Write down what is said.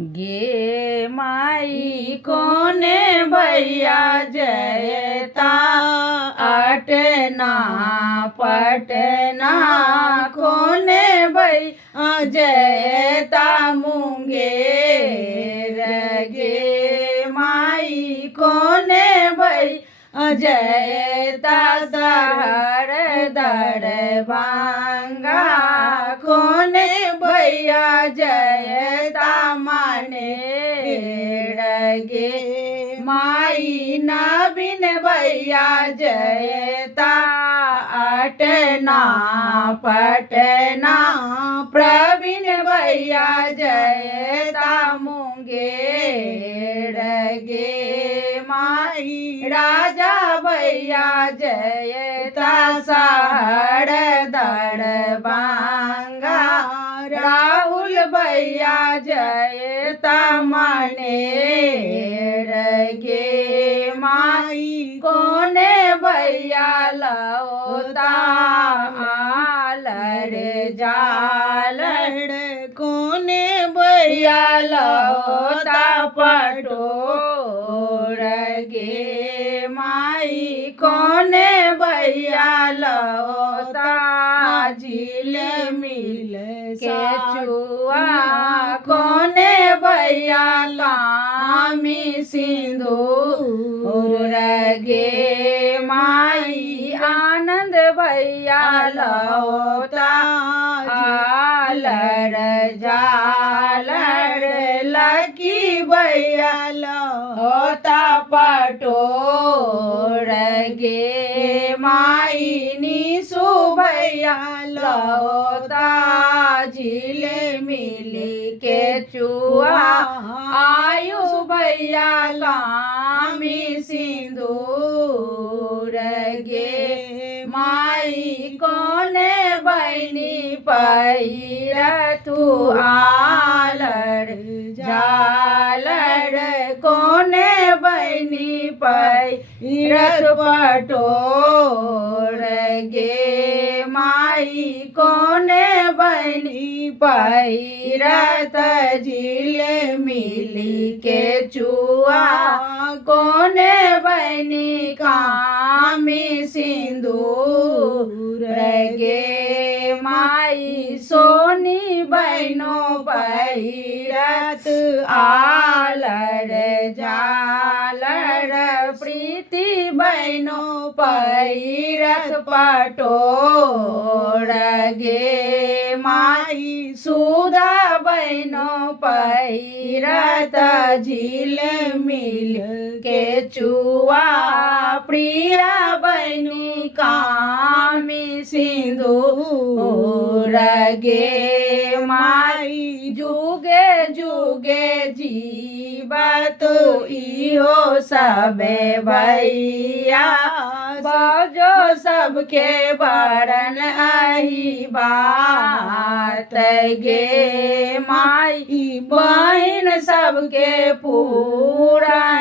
गे माई कोने भैया जयता अटना पटना कोने भैया जयता मुंगेर गे माई कोने भैया जयता सहर दरभंगा कोने भैया जयता माने गे माई नवीन भैया जयता अटना पटना प्रवीण भैया जयता मुंगेर गे माई राजा भैया जयता सहर दरभंगा राहुल भैया जयता मानेर गे माई कोने भैया लौता आलर जालर कोने भैया लौता पटोर गे माई कोने भैया लौता झील मिल के चुआ कोने भैया लामी सिंदूर गे माई आनंद भैया लौता आलर जालर लकी भैया लौता पटोर गे माई निशु भैया लौता झील मिली के चुआ आयु भैया लामी सिंदूर गे माई कोने बहनी पैरतु आलर जालर कोने बहनी पैरत पटोर गे माई कोने बहनी पैरत झील मिली के चुआ कोने बहनी कामी सिंदूर गे माई सोनी बहनो पैरत आलर जालर प्रीति बहनो पैरत पटोर गे माई सुधा बहनो पैरत झील मिल के चुआ प्रिया बहनी कामी सिंदूर गे माई जुगे जुगे जीवत इहो सबे भैया बजो सबके बरन अही बात गे माई बहन सबके पूरनुआ।